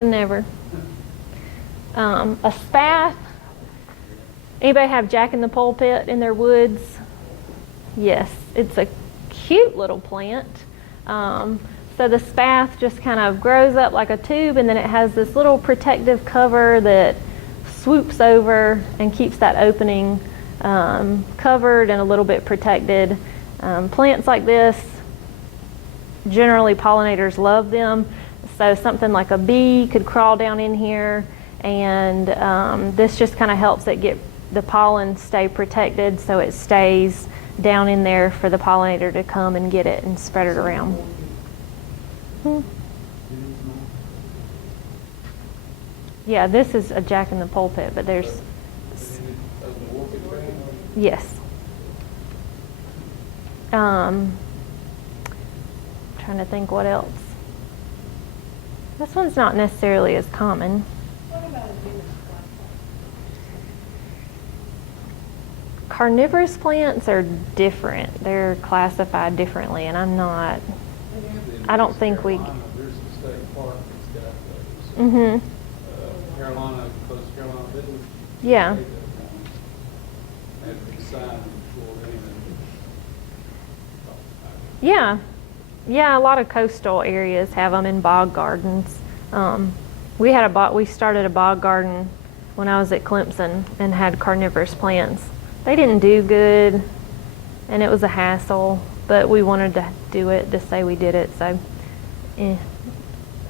Never. A spath. Anybody have Jack in the Pulpit in their woods? Yes, it's a cute little plant. So the spath just kind of grows up like a tube, and then it has this little protective cover that swoops over and keeps that opening covered and a little bit protected. Plants like this, generally pollinators love them. So something like a bee could crawl down in here, and this just kind of helps it get the pollen stay protected, so it stays down in there for the pollinator to come and get it and spread it around. Yeah, this is a Jack in the Pulpit, but there's, yes. Trying to think what else. This one's not necessarily as common. What about a Venus flytrap? Carnivorous plants are different. They're classified differently, and I don't think we. There's the state park that's got those. Mm-hmm. Carolina, close to Carolina Business. Yeah. Yeah. Yeah, a lot of coastal areas have them in bog gardens. We started a bog garden when I was at Clemson and had carnivorous plants. They didn't do good, and it was a hassle, but we wanted to do it to say we did it, so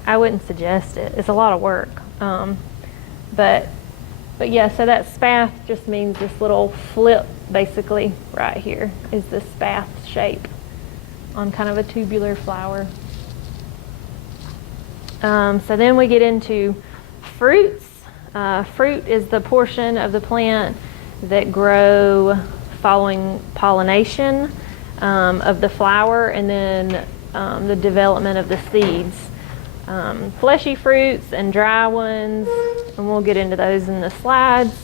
I wouldn't suggest it. It's a lot of work. But yeah, so that spath just means this little flip, basically, right here is the spath shape on kind of a tubular flower. So then we get into fruits. Fruit is the portion of the plant that grow following pollination of the flower, and then the development of the seeds. Fleshy fruits and dry ones, and we'll get into those in the slides.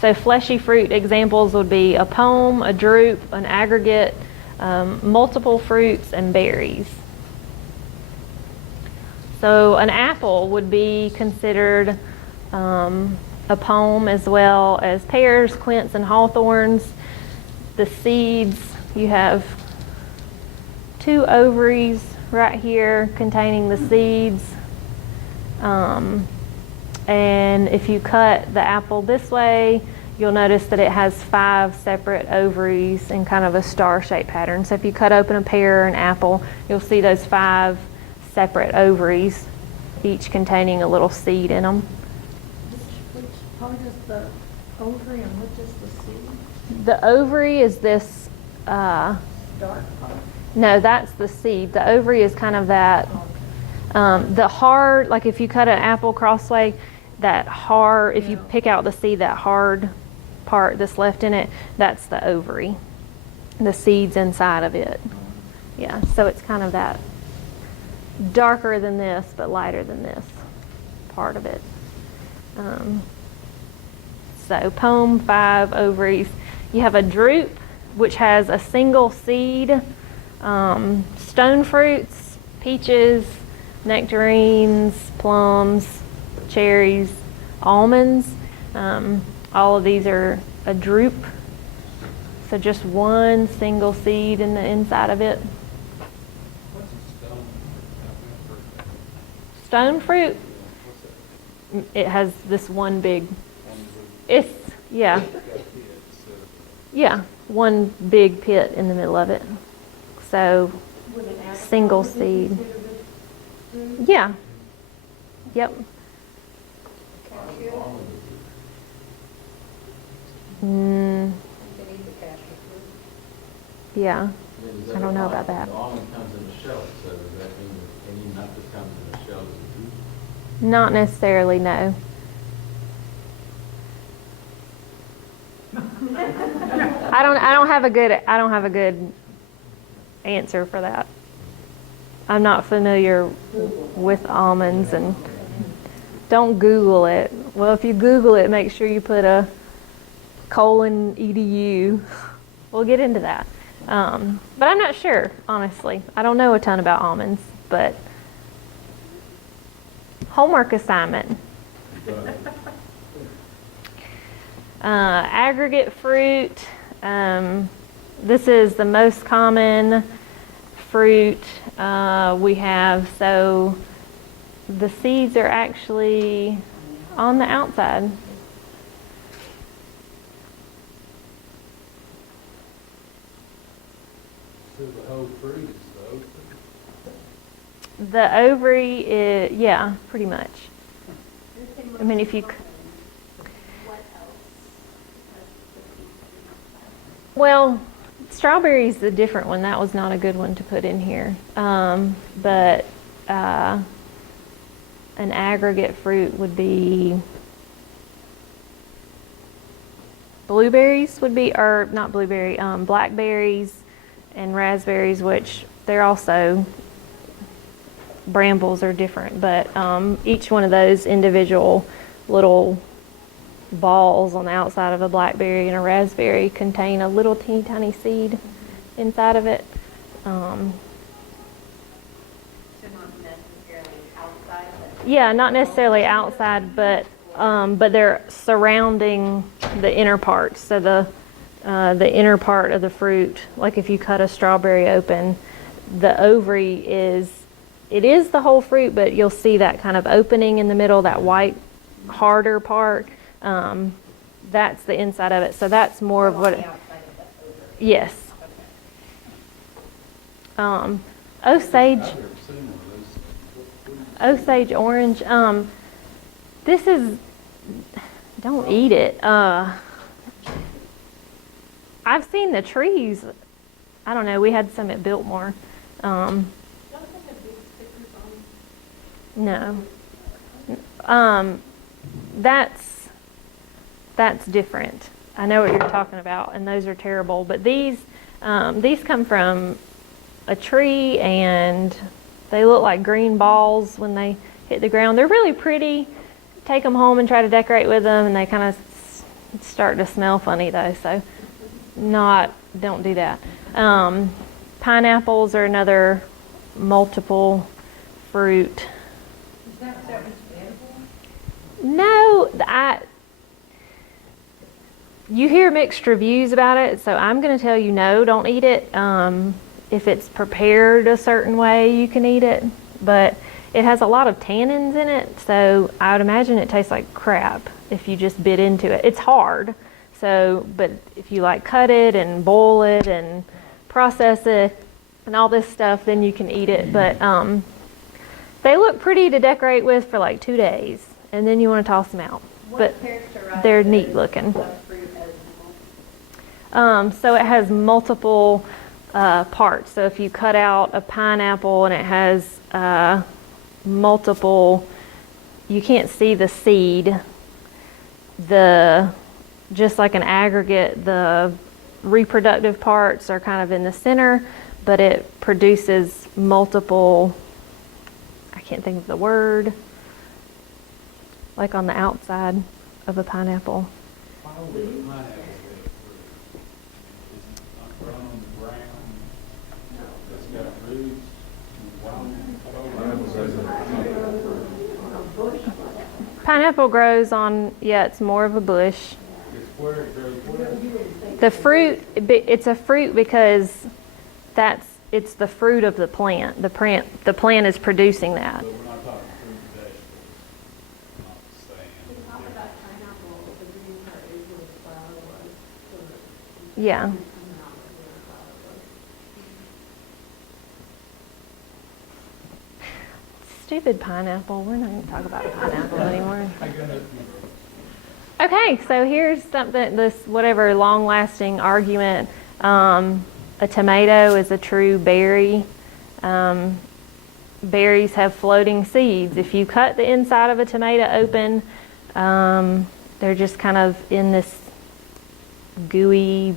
So fleshy fruit examples would be a pome, a drupe, an aggregate, multiple fruits, and berries. So an apple would be considered a pome, as well as pears, quince, and hawthorns. The seeds, you have 2 ovaries right here containing the seeds. And if you cut the apple this way, you'll notice that it has 5 separate ovaries in kind of a star-shaped pattern. So if you cut open a pear or an apple, you'll see those 5 separate ovaries, each containing a little seed in them. Which part is the ovary and which is the seed? The ovary is this, Dark part? no, that's the seed. The ovary is kind of that, the hard, like if you cut an apple crossway, that hard, if you pick out the seed, that hard part that's left in it, that's the ovary. The seed's inside of it. Yeah, so it's kind of that darker than this, but lighter than this part of it. So pome, 5 ovaries. You have a drupe, which has a single seed. Stone fruits, peaches, nectarines, plums, cherries, almonds. All of these are a drupe. So just one single seed in the inside of it. What's a stone? Stone fruit, it has this one big, it's, yeah, yeah, one big pit in the middle of it. So single seed. Yeah. Yep. Yeah. I don't know about that. The almond comes in a shell, so does that mean that any nut that comes in a shell is a fruit? Not necessarily, no. I don't have a good answer for that. I'm not familiar with almonds, and don't Google it. Well, if you Google it, make sure you put a :edu. We'll get into that. But I'm not sure, honestly. I don't know a ton about almonds, but Homework assignment. Aggregate fruit. This is the most common fruit we have. So the seeds are actually on the outside. So the whole fruit is the ovary? The ovary is, yeah, pretty much. I mean, if you, well, strawberry's a different one. That was not a good one to put in here. But an aggregate fruit would be blueberries would be, or not blueberry, blackberries and raspberries, which they're also, brambles are different, but each one of those individual little balls on the outside of a blackberry and a raspberry contain a little teeny tiny seed inside of it. So not necessarily outside, but Yeah, not necessarily outside, but they're surrounding the inner part. So the inner part of the fruit, like if you cut a strawberry open, the ovary is the whole fruit, but you'll see that kind of opening in the middle, that white, harder part. That's the inside of it. So that's more of what. the outside of the ovary. Yes. Osage. I've never seen one of those. Osage orange. This is. Don't eat it. I've seen the trees. I don't know. We had some at Biltmore. No. That's different. I know what you're talking about, and those are terrible. But these come from a tree, and they look like green balls when they hit the ground. They're really pretty. Take them home and try to decorate with them, and they kind of start to smell funny though. So, don't do that. Pineapples are another multiple fruit. No, you hear mixed reviews about it, so I'm going to tell you no, don't eat it. If it's prepared a certain way, you can eat it, but it has a lot of tannins in it, so I would imagine it tastes like crap if you just bit into it. It's hard, but if you like cut it and boil it and process it and all this stuff, then you can eat it. But they look pretty to decorate with for like 2 days, and then you want to toss them out. But they're neat looking. So it has multiple parts. So if you cut out a pineapple and it has multiple, you can't see the seed. Just like an aggregate, the reproductive parts are kind of in the center, but it produces multiple, I can't think of the word, like on the outside of a pineapple. Why would a pineapple be a fruit? Is it not grown on the ground? It's got roots? Pineapple grows on, it's more of a bush. It's where it grows where? The fruit, it's a fruit because it's the fruit of the plant. The plant is producing that. But we're not talking fruit and vegetables. Not the same. Talk about pineapple, the green part is where the flower was. So Yeah. coming out where the flower was. Stupid pineapple. We're not going to talk about pineapple anymore. I got it. Okay, so here's something, this whatever long-lasting argument. A tomato is a true berry. Berries have floating seeds. If you cut the inside of a tomato open, they're just kind of in this gooey,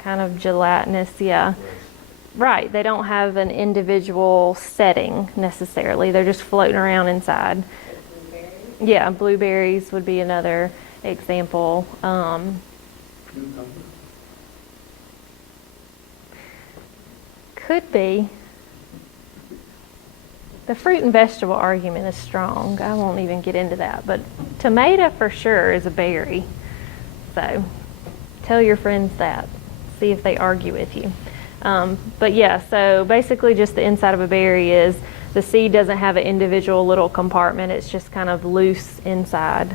kind of gelatinous, yeah. Right, they don't have an individual setting necessarily. They're just floating around inside. Yeah, blueberries would be another example. Cucumber. Could be. The fruit and vegetable argument is strong. I won't even get into that. But tomato for sure is a berry. So tell your friends that. See if they argue with you. But yeah, so basically just the inside of a berry is the seed doesn't have an individual little compartment. It's just kind of loose inside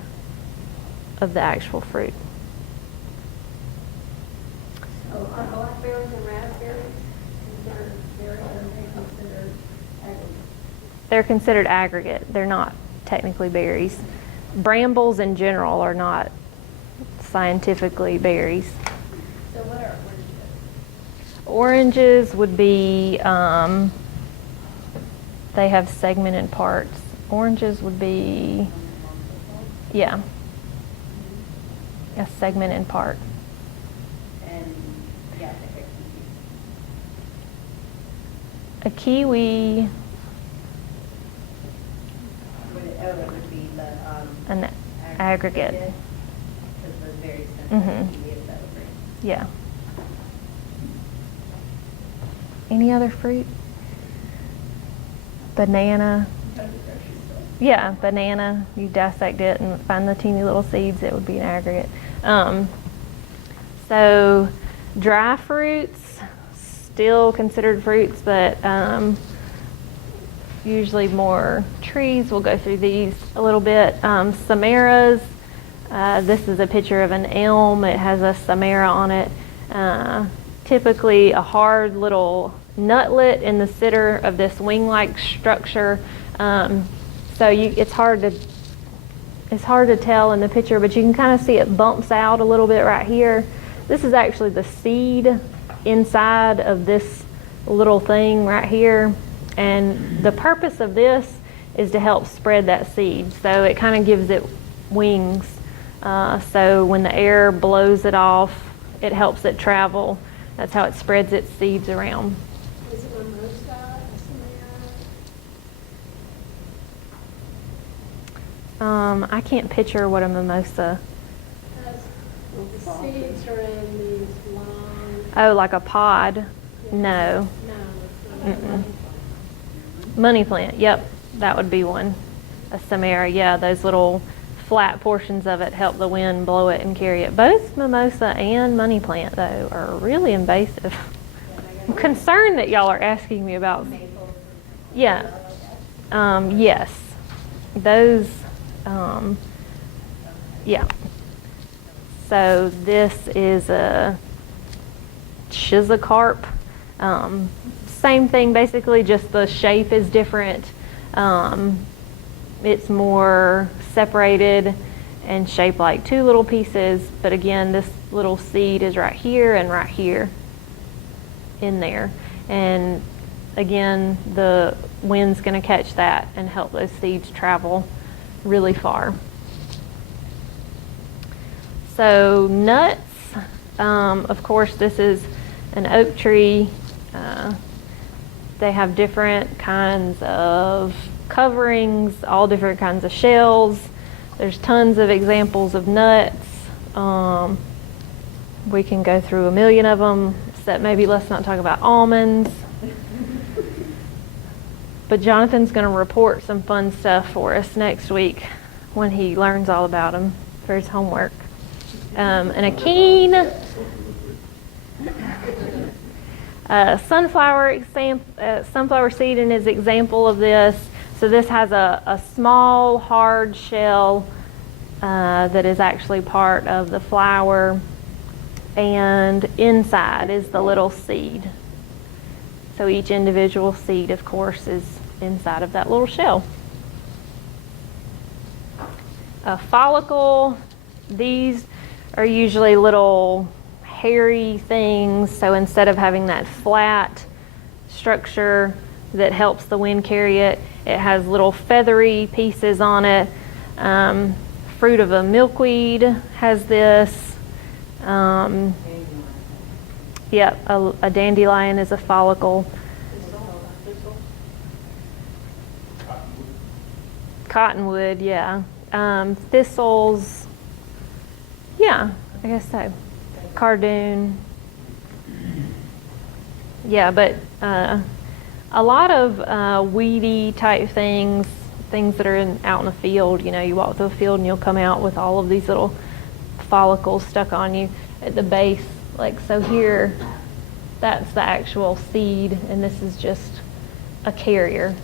of the actual fruit. So are blackberries and raspberries considered berries, or are they considered aggregate? They're considered aggregate. They're not technically berries. Brambles in general are not scientifically berries. So what are oranges? Oranges would be, they have segmented parts. Oranges would be, yeah, a segmented part. And, yeah, they're A kiwi, it would be the, an aggregate. Because those berries Mhm. tend to be of that fruit. Yeah. Any other fruit? Banana. Yeah, banana. You dissect it and find the teeny little seeds. It would be an aggregate. So dry fruits, still considered fruits, but usually more trees. We'll go through these a little bit. Samaras. This is a picture of an elm. It has a samara on it. Typically a hard little nutlet in the center of this wing-like structure. It's hard to tell in the picture, but you can kind of see it bumps out a little bit right here. This is actually the seed inside of this little thing right here. And the purpose of this is to help spread that seed. So it kind of gives it wings. So when the air blows it off, it helps it travel. That's how it spreads its seeds around. Is it a mimosa, a samara? I can't picture what a mimosa. The seeds are in these long. Oh, like a pod? No. No, it's not. Mm-mm. Money plant. Yep, that would be one. A samara. Yeah, those little flat portions of it help the wind blow it and carry it. Both mimosa and money plant, though, are really invasive. I'm concerned that y'all are asking me about. Yeah. Yes. Those. Yeah. So this is a schizocarp. Same thing, basically, just the shape is different. It's more separated and shaped like two little pieces, but again, this little seed is right here and right here in there. And again, the wind's going to catch that and help those seeds travel really far. So nuts, of course, this is an oak tree. They have different kinds of coverings, all different kinds of shells. There's tons of examples of nuts. We can go through a million of them, except maybe let's not talk about almonds. But Jonathan's going to report some fun stuff for us next week when he learns all about them for his homework. And a keen sunflower seed in his example of this. So this has a small hard shell that is actually part of the flower, and inside is the little seed. So each individual seed, of course, is inside of that little shell. A follicle, these are usually little hairy things. So instead of having that flat structure that helps the wind carry it, it has little feathery pieces on it. Fruit of a milkweed has this. Yep, a dandelion is a follicle. Cottonwood, yeah. Thistles, yeah, I guess so. Cardoon. Yeah, but A lot of weedy type things, things that are out in the field. You know, you walk through the field and you'll come out with all of these little follicles stuck on you at the base. Like, so here, that's the actual seed, and this is just a carrier.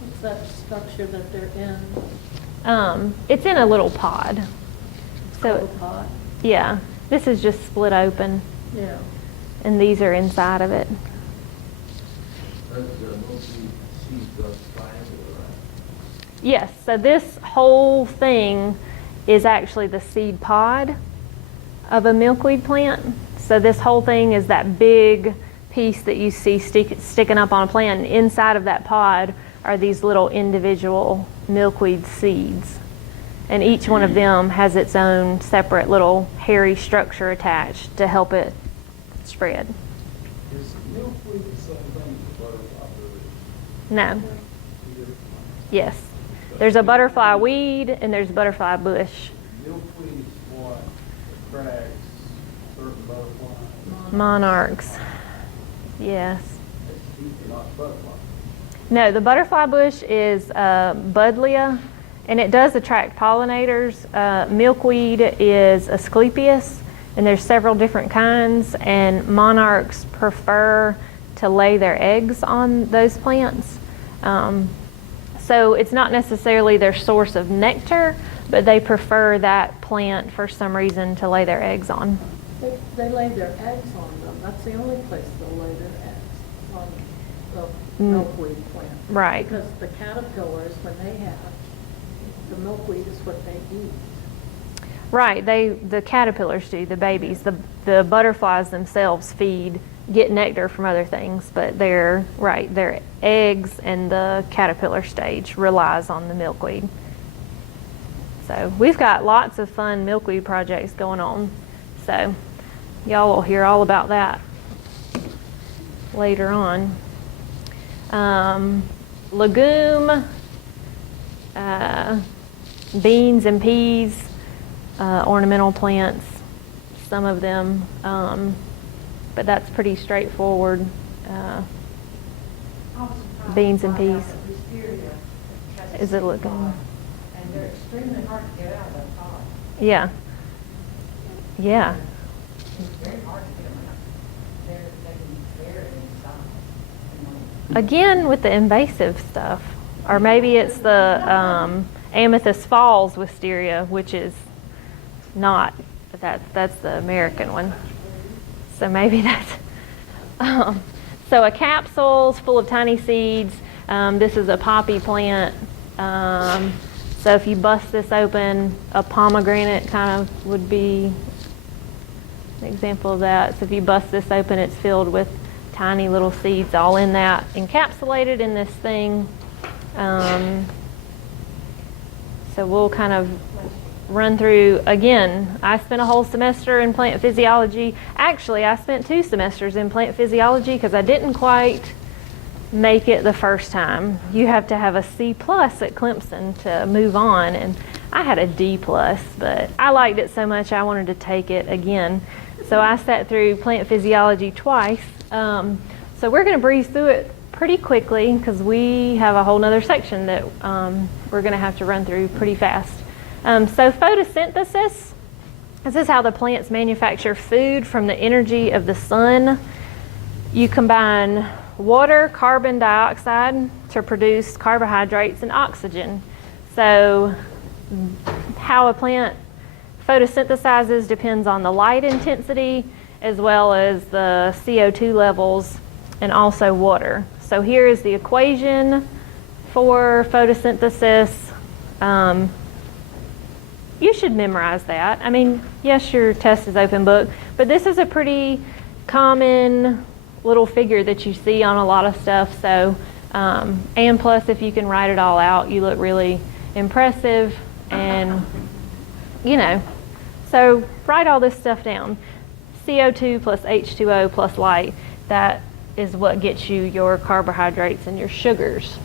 What's that structure that they're in? It's in a little pod. So, Little pot? yeah, this is just split open, Yeah. and these are inside of it. That's mostly seeds of triangular, right? Yes, so this whole thing is actually the seed pod of a milkweed plant. So this whole thing is that big piece that you see sticking up on a plant. And inside of that pod are these little individual milkweed seeds. And each one of them has its own separate little hairy structure attached to help it spread. Is milkweed the same thing as butterfly bush? No. Yes. There's a butterfly weed and there's a butterfly bush. Milkweed is what attracts certain butterflies, Monarchs. Yes. not butterflies. No, the butterfly bush is Buddleia, and it does attract pollinators. Milkweed is Asclepias, and there's several different kinds, and monarchs prefer to lay their eggs on those plants. So it's not necessarily their source of nectar, but they prefer that plant for some reason to lay their eggs on. They lay their eggs on them. That's the only place they'll lay their eggs, on the milkweed plant. Right. Because the caterpillars, when they have, the milkweed is what they eat. Right, the caterpillars do, the babies. The butterflies themselves get nectar from other things, but their eggs and the caterpillar stage relies on the milkweed. So we've got lots of fun milkweed projects going on. So y'all will hear all about that later on. Legume, beans and peas, ornamental plants, some of them, but that's pretty straightforward. Beans and peas. Is it legume? And they're extremely hard to get out of that pod. Yeah. Yeah. It's very hard to get them out. They can be very inside. Again, with the invasive stuff. Or maybe it's the Amethyst Falls wisteria, which is not, that's the American one. So maybe that's, so a capsule is full of tiny seeds. This is a poppy plant. So if you bust this open, a pomegranate kind of would be an example of that. So if you bust this open, it's filled with tiny little seeds all in that, encapsulated in this thing. So we'll kind of run through, again, I spent a whole semester in plant physiology. Actually, I spent 2 semesters in plant physiology because I didn't quite make it the first time. You have to have a C+ at Clemson to move on, and I had a D+, but I liked it so much I wanted to take it again. So I sat through plant physiology twice. So we're going to breeze through it pretty quickly because we have a whole nother section that we're going to have to run through pretty fast. So photosynthesis, this is how the plants manufacture food from the energy of the sun. You combine water, carbon dioxide to produce carbohydrates and oxygen. So how a plant photosynthesizes depends on the light intensity as well as the CO2 levels and also water. So here is the equation for photosynthesis. You should memorize that. I mean, yes, your test is open book, but this is a pretty common little figure that you see on a lot of stuff. So, and plus, if you can write it all out, you look really impressive. And, you know, so write all this stuff down. CO2 plus H2O plus light, that is what gets you your carbohydrates and your sugars.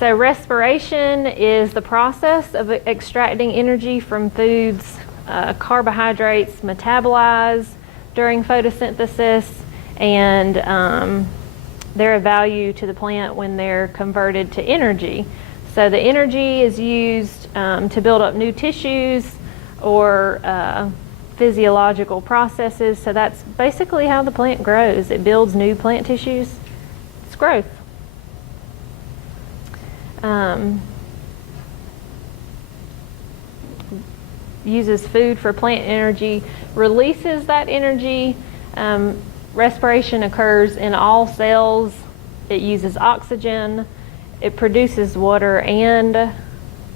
So respiration is the process of extracting energy from foods. Carbohydrates metabolize during photosynthesis, and they're of value to the plant when they're converted to energy. So the energy is used to build up new tissues or physiological processes. So that's basically how the plant grows. It builds new plant tissues. It's growth. Uses food for plant energy, releases that energy. Respiration occurs in all cells. It uses oxygen. It produces water and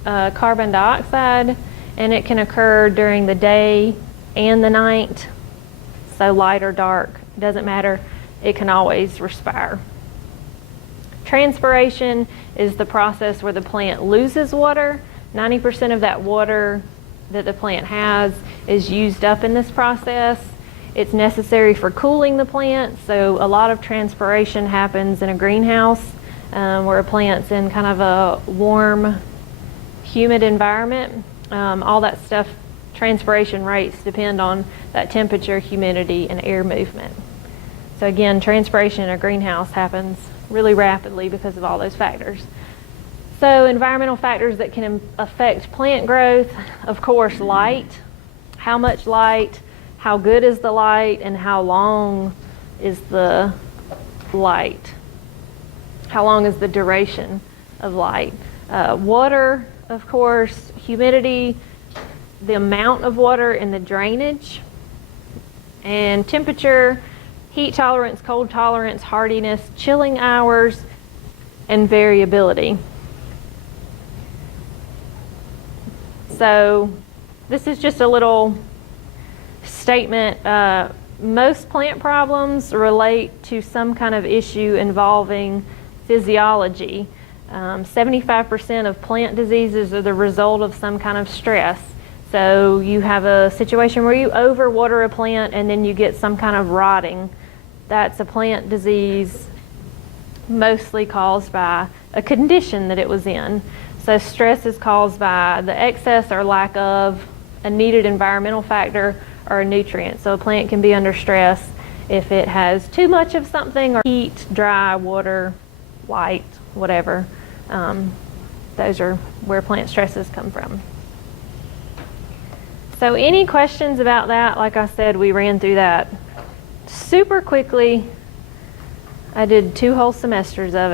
carbon dioxide, and it can occur during the day and the night. So light or dark, doesn't matter. It can always respire. Transpiration is the process where the plant loses water. 90% of that water that the plant has is used up in this process. It's necessary for cooling the plant, so a lot of transpiration happens in a greenhouse where a plant's in kind of a warm, humid environment. All that stuff, transpiration rates depend on that temperature, humidity, and air movement. So again, transpiration in a greenhouse happens really rapidly because of all those factors. So environmental factors that can affect plant growth, of course, light. How much light, how good is the light, and how long is the light? How long is the duration of light? Water, of course, humidity, the amount of water in the drainage, and temperature, heat tolerance, cold tolerance, hardiness, chilling hours, and variability. So this is just a little statement. Most plant problems relate to some kind of issue involving physiology. 75% of plant diseases are the result of some kind of stress. So you have a situation where you overwater a plant and then you get some kind of rotting. That's a plant disease mostly caused by a condition that it was in. So stress is caused by the excess or lack of a needed environmental factor or a nutrient. So a plant can be under stress if it has too much of something, or heat, dry, water, light, whatever. Those are where plant stresses come from. So any questions about that? Like I said, we ran through that super quickly. I did 2 whole semesters of it.